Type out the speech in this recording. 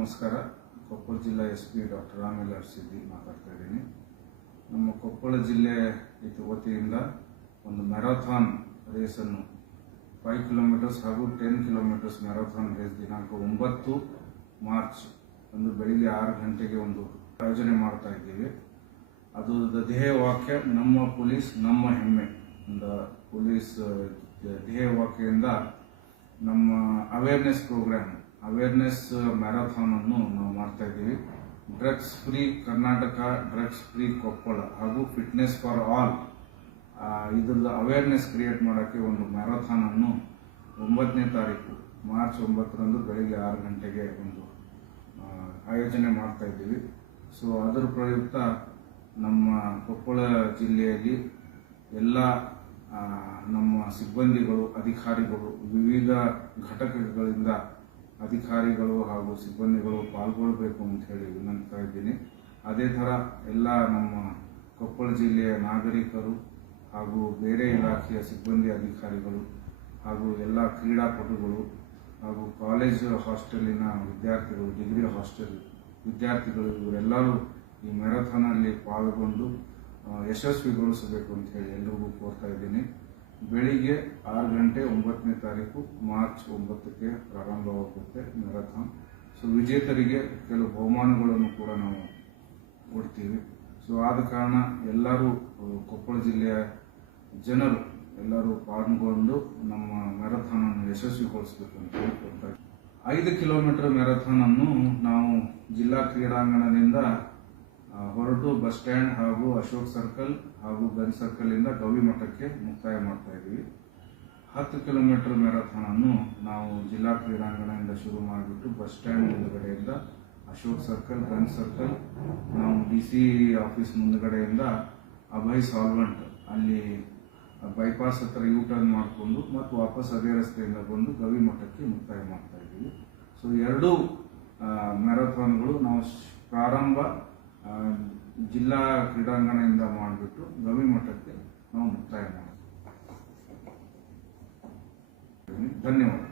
ನಮಸ್ಕಾರ ಕೊಪ್ಪಳ ಜಿಲ್ಲಾ S P doctor Ramel Siddi ಮಾತಾಡ್ತಾ ಇದ್ದೀನಿ ನಮ್ಮ ಕೊಪ್ಪಳ ಜಿಲ್ಲೆ ಇದು ವತಿಯಿಂದ ಒಂದು ಮ್ಯಾರಾಥಾನ್ ರೇಸನ್ನು ಫೈವ್ ಕಿಲೋಮೀಟರ್ಸ್ ಹಾಗೂ ಟೆನ್ ಕಿಲೋಮೀಟರ್ಸ್ ಮ್ಯಾರಾಥಾನ್ ರೇಸ್ ದಿನಾಂಕ ಒಂಬತ್ತು ಮಾರ್ಚ್ ಒಂದು ಬೆಳಿಗ್ಗೆ ಆರು ಗಂಟೆಗೆ ಒಂದು ಆಯೋಜನೆ ಮಾಡ್ತಾ ಇದ್ದೀವಿ ಅದು ಧ್ಯೇಯ ವಾಕ್ಯ ನಮ್ಮ ಪೊಲೀಸ್ ನಮ್ಮ ಹೆಮ್ಮೆ ಒಂದು ಪೊಲೀಸ್ ಧ್ಯೇಯ ವಾಕ್ಯದಿಂದ ನಮ್ಮ awareness programme awareness marathon uh, ಅನ್ನು ನಾವು ಮಾಡ್ತಾ ಇದ್ದೀವಿ drugs free Karnataka drugs free Koppal ಹಾಗೂ ಫಿಟ್ನೆಸ್ ಫಾರ್ ಆಲ್ ಇದ್ರದ್ದು ಅವೇರ್ನೆಸ್ ಕ್ರಿಯೇಟ್ ಮಾಡೋಕ್ಕೆ ಒಂದು ಮ್ಯಾರಥಾನ್ ಅನ್ನು ಒಂಬತ್ತನೇ ತಾರೀಕು ಮಾರ್ಚ್ ಒಂಬತ್ತರಂದು ಬೆಳಿಗ್ಗೆ ಆರು ಗಂಟೆಗೆ ಒಂದು ಆಯೋಜನೆ ಮಾಡ್ತಾ ಇದ್ದೀವಿ ಸೊ ಅದರ ಪ್ರಯುಕ್ತ ನಮ್ಮ ಕೊಪ್ಪಳ ಜಿಲ್ಲೆಯಲ್ಲಿ ಎಲ್ಲ ನಮ್ಮ ಸಿಬ್ಬಂದಿಗಳು ಅಧಿಕಾರಿಗಳು ವಿವಿಧ ಘಟಕಗಳಿಂದ ಅಧಿಕಾರಿಗಳು ಹಾಗೂ ಸಿಬ್ಬಂದಿಗಳು ಪಾಲ್ಗೊಳ್ಬೇಕು ಅಂತ ಹೇಳಿ ವಿನಂತಾ ಇದ್ದೀನಿ ಅದೇ ಥರ ಎಲ್ಲ ನಮ್ಮ ಕೊಪ್ಪಳ ಜಿಲ್ಲೆಯ ನಾಗರಿಕರು ಹಾಗೂ ಬೇರೆ ಇಲಾಖೆಯ ಸಿಬ್ಬಂದಿ ಅಧಿಕಾರಿಗಳು ಹಾಗೂ ಎಲ್ಲ ಕ್ರೀಡಾಪಟುಗಳು ಹಾಗೂ ಕಾಲೇಜು ಹಾಸ್ಟೆಲಿನ ವಿದ್ಯಾರ್ಥಿಗಳು ಡಿಗ್ರಿ ಹಾಸ್ಟೆಲ್ ವಿದ್ಯಾರ್ಥಿಗಳು ಇವರೆಲ್ಲರೂ ಈ ಮ್ಯಾರಥಾನಲ್ಲಿ ಪಾಲ್ಗೊಂಡು ಯಶಸ್ವಿಗೊಳಿಸಬೇಕು ಅಂತ ಹೇಳಿ ಎಲ್ರಿಗೂ ಕೋರ್ತಾ ಇದ್ದೀನಿ ಬೆಳಿಗ್ಗೆ ಆರು ಗಂಟೆ ಒಂಬತ್ತನೇ ತಾರೀಕು ಮಾರ್ಚ್ ಒಂಬತ್ತಕ್ಕೆ ಪ್ರಾರಂಭವಾಗುತ್ತೆ ಮ್ಯಾರಥಾನ್ ಸೊ ವಿಜೇತರಿಗೆ ಕೆಲವು ಬಹುಮಾನಗಳನ್ನು ಕೂಡ ನಾವು ಕೊಡ್ತೀವಿ ಸೊ ಆದ ಕಾರಣ ಎಲ್ಲರೂ ಕೊಪ್ಪಳ ಜಿಲ್ಲೆಯ ಜನರು ಎಲ್ಲರೂ ಪಾಲ್ಗೊಂಡು ನಮ್ಮ ಅನ್ನು ಯಶಸ್ವಿಗೊಳಿಸಬೇಕು ಅಂತ ಹೇಳ್ಕೊಡ್ತಾರೆ ಐದು ಕಿಲೋಮೀಟರ್ ಅನ್ನು ನಾವು ಜಿಲ್ಲಾ ಕ್ರೀಡಾಂಗಣದಿಂದ ಹೊರಟು ಬಸ್ ಸ್ಟ್ಯಾಂಡ್ ಹಾಗೂ ಅಶೋಕ್ ಸರ್ಕಲ್ ಹಾಗೂ ಗನ್ ಗವಿ ಮಠಕ್ಕೆ ಮುಕ್ತಾಯ ಮಾಡ್ತಾ ಇದ್ದೀವಿ ಹತ್ತು ಕಿಲೋಮೀಟರ್ ಅನ್ನು ನಾವು ಜಿಲ್ಲಾ ಕ್ರೀಡಾಂಗಣದಿಂದ ಶುರು ಮಾಡಿಬಿಟ್ಟು ಬಸ್ ಸ್ಟ್ಯಾಂಡ್ ಮುಂದುಗಡೆಯಿಂದ ಅಶೋಕ್ ಸರ್ಕಲ್ ಗನ್ ಸರ್ಕಲ್ ನಾವು ಡಿ ಸಿ ಆಫೀಸ್ ಮುಂದುಗಡೆಯಿಂದ ಅಭಯ್ ಸಾಲ್ವಂಟ್ ಅಲ್ಲಿ ಬೈಪಾಸ್ ಹತ್ರ ಯೂ ಟರ್ನ್ ಮಾಡಿಕೊಂಡು ಮತ್ತು ವಾಪಸ್ ಅದೇ ರಸ್ತೆಯಿಂದ ಬಂದು ಮಠಕ್ಕೆ ಮುಕ್ತಾಯ ಮಾಡ್ತಾ ಇದ್ದೀವಿ ಸೊ ಎರಡೂ ಮ್ಯಾರಥಾನ್ಗಳು ನಾವು ಪ್ರಾರಂಭ ಜಿಲ್ಲಾ ಕ್ರೀಡಾಂಗಣದಿಂದ ಮಾಡಿಬಿಟ್ಟು ಗವಿ ಮಠಕ್ಕೆ ನಾವು ಮುಕ್ತಾಯ ಮಾಡ್ತೀವಿ ಧನ್ಯವಾದ